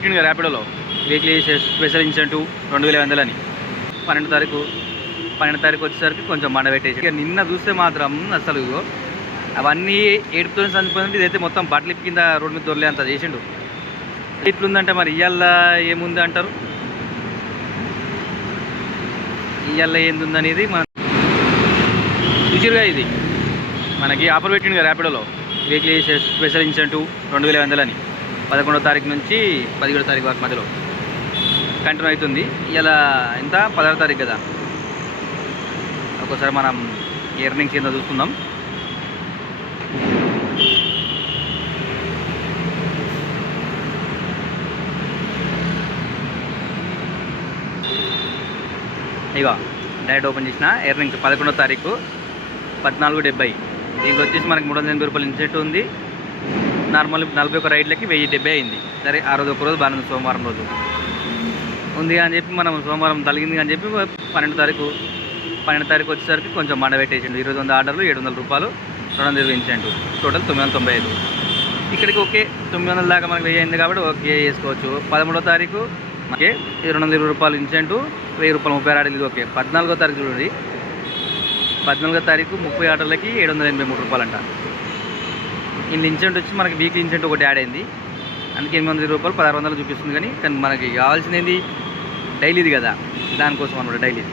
పెట్టిండు ర్యాపిడోలో weekly special incentive రెండు వేల వందలని పన్నెండు తారీఖు పన్నెండు తారీఖు వచ్చేసరికి కొంచెం మండ పెట్టేసి నిన్న చూస్తే మాత్రం అసలు అవన్నీ ఏడుపుతో చనిపోయింది ఇదైతే మొత్తం బట్టలు కింద రోడ్డు మీద దొరలే అంత చేసిండు. ఇట్లుందంటే మరి ఇవాళ ఏముంది అంటారు? ఇవాళ ఏంది ఉందనేది మన ఫ్యూచర్గా ఇది. మనకి ఆఫర్ పెట్టిండు కదా ర్యాపిడోలో వీక్లీ స్పెషల్ ఇన్సెంటివ్ రెండు వేల వందలని పదకొండో తారీఖు నుంచి పదిహేడో తారీఖు వరకు మధ్యలో. కంటిన్యూ అవుతుంది. ఇలా ఎంత? పదహారో తారీఖు కదా. ఒకసారి మనం ఎర్నింగ్స్ ఏందో చూసుకుందాం. ఇగో డైరెక్ట్ ఓపెన్ చేసిన ఎర్నింగ్స్ పదకొండో తారీఖు పద్నాలుగు డెబ్బై. దీనికి వచ్చేసి మనకి మూడు వందల ఎనభై రూపాయలు ఇన్సెట్ ఉంది. నార్మల్ నలభై ఒక రైడ్లకి వెయ్యి డెబ్బై అయింది. సరే ఆ రోజు ఒక రోజు బాగానే సోమవారం రోజు. ఉంది అని చెప్పి మనం సోమవారం తలిగింది అని చెప్పి పన్నెండు తారీఖు పన్నెండు తారీఖు వచ్చేసరికి కొంచెం మండ పెట్టేసిండు. ఇరవై వంద ఆర్డర్లు ఏడు వందల రూపాయలు రెండు వందలు ఇరవై టోటల్ తొమ్మిది వందల తొంభై ఐదు. ఇక్కడికి ఓకే తొమ్మిది వందల దాకా మనకి వెయ్యి అయింది కాబట్టి ఓకే చేసుకోవచ్చు. పదమూడో తారీఖు మనకి రెండు వందల ఇరవై రూపాయలు ఇన్సెంటు వెయ్యి రూపాయలు ముప్పై ఆర్డర్లు ఇది ఓకే పద్నాలుగో తారీఖు చూడండి. పద్నాలుగో తారీఖు ముప్పై ఆర్డర్లకి ఏడు వందల ఎనభై మూడు రూపాయలు అంట ఇన్ని ఇన్సెంట్ వచ్చి మనకి వీక్లీ ఇన్సెంట్ ఒకటి యాడ్ అయింది. అందుకే ఎనిమిది వందల రూపాయలు పదహారు వందలు చూపిస్తుంది కానీ కానీ మనకి కావాల్సింది ఏంది? డైలీది కదా. దానికోసం అనమాట డైలీది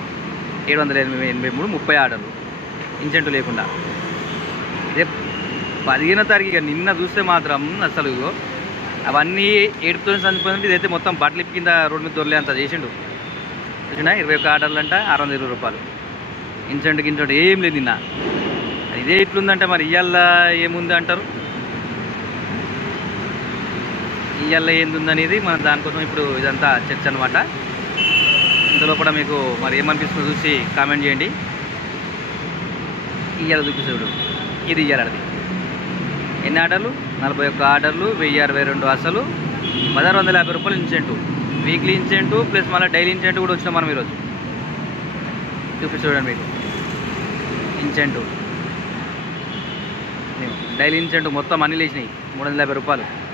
ఏడు వందల ఎనభై ఎనభై మూడు ముప్పై ఆర్డర్లు. ఇన్సెంట్ లేకుండా. ఇదే పదిహేనో తారీఖు ఇక నిన్న చూస్తే మాత్రం అసలు అవన్నీ ఏడుపుతో చనిపోయింది ఇదైతే మొత్తం బట్టలు కింద రోడ్డు మీద దొరలే అంత చేసిండు. చూసినా ఇరవై ఒక్క ఆర్డర్లు అంట ఆరు వందల ఇరవై రూపాయలు. ఇన్సెంట్ గిన్సెంట్ ఏం లేదు నిన్న. ఇదే ఇట్లుందంటే మరి ఇవాళ ఏముంది అంటారు? ఇవాళ ఏంది ఉందనేది మన దానికోసం ఇప్పుడు ఇదంతా చర్చ అనమాట ఇందులో కూడా మీకు మరి ఏమనిపిస్తుందో చూసి కామెంట్ చేయండి. ఇయ్యాల చూపిస్తాడు ఇది ఇయ్యాలది ఎన్ని ఆర్డర్లు? నలభై ఒక్క ఆర్డర్లు వెయ్యి అరవై రెండు అసలు. పదహారు వందల యాభై రూపాయలు ఇన్సెంటు. వీక్లీ ఇన్సెంటు ప్లస్ మళ్ళీ డైలీ ఇన్సెంటు కూడా వచ్చినాం మనం ఈరోజు. చూపి చూడండి మీకు. ఇన్సెంటు. డైలీ ఇన్సెంట్ మొత్తం అన్ని లేచినాయి. మూడు వందల యాభై రూపాయలు.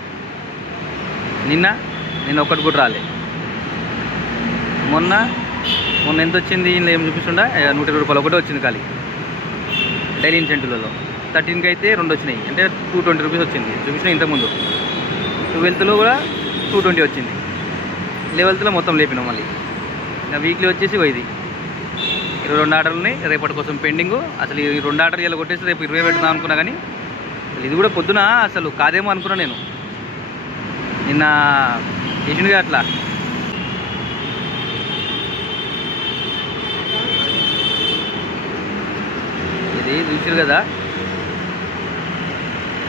నిన్న నిన్న ఒకటి కూడా రాలే. మొన్న మొన్న ఎంత వచ్చింది ఇందులో ఏం చూపిస్తుండా? నూట ఇరవై రూపాయలు ఒకటే వచ్చింది ఖాళీ. డైలీ ఇన్సెంటివ్లలో. థర్టీన్కి అయితే రెండు వచ్చినాయి. అంటే టూ ట్వంటీ రూపీస్ వచ్చింది. చూపించిన ఇంతకుముందు. ట్వెల్త్లో కూడా టూ ట్వంటీ వచ్చింది. లెవెల్త్లో మొత్తం లేపినాం మళ్ళీ. ఇంకా వీక్లీ వచ్చేసి ఇది. ఇరవై రెండు ఆర్డర్లని రేపటి కోసం పెండింగ్. అసలు ఈ రెండు ఆర్డర్ ఇలా కొట్టేసి రేపు ఇరవై పెడదాం అనుకున్నా కానీ ఇది కూడా పొద్దున అసలు కాదేమో అనుకున్నా నేను. నిన్న చేసిండుగా అట్లా. ఇది చూసారు కదా.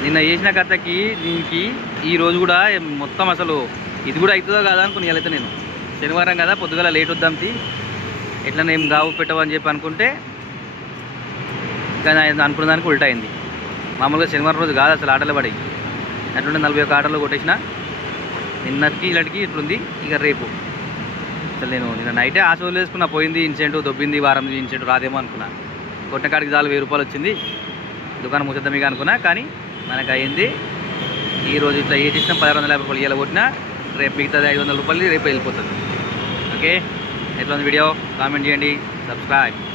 నిన్న చేసిన కథకి దీనికి ఈ రోజు కూడా మొత్తం అసలు ఇది కూడా అవుతుందో కదా అనుకుని అయితే నేను. శనివారం కదా పొద్దుగల లేట్ వద్దాం తీ. ఎట్లా నేను గావు పెట్టవని చెప్పి అనుకుంటే కానీ అనుకున్న దానికి ఉల్టా అయింది. మామూలుగా శనివారం రోజు కాదు అసలు ఆటలు పడి అటువంటి నలభై ఒక్క ఆటలు కొట్టేసిన నిన్నటికి ఇలాంటికి ఇట్లుంది. ఇక రేపు. అసలు నేను నిన్న నైటే ఆశ వేసుకున్నా పోయింది ఇన్సెంట్ దొబ్బింది వారం ఇన్సెంట్ రాదేమో అనుకున్నా. కొట్టిన కాడికి చాలు వెయ్యి రూపాయలు వచ్చింది. దుకాణం ముసేద్దాం ఇక అనుకున్నా కానీ మనకు అయింది. ఈ రోజు ఇట్లా ఏ చేసినా పదహారు వందల యాభై రూపాయలు ఇవాళ కొట్టినా రేపు మిగతాది ఐదు వందల రూపాయలు రేపు వెళ్ళిపోతుంది. ఓకే? ఎట్లా ఉంది వీడియో? కామెంట్ చేయండి. సబ్స్క్రైబ్.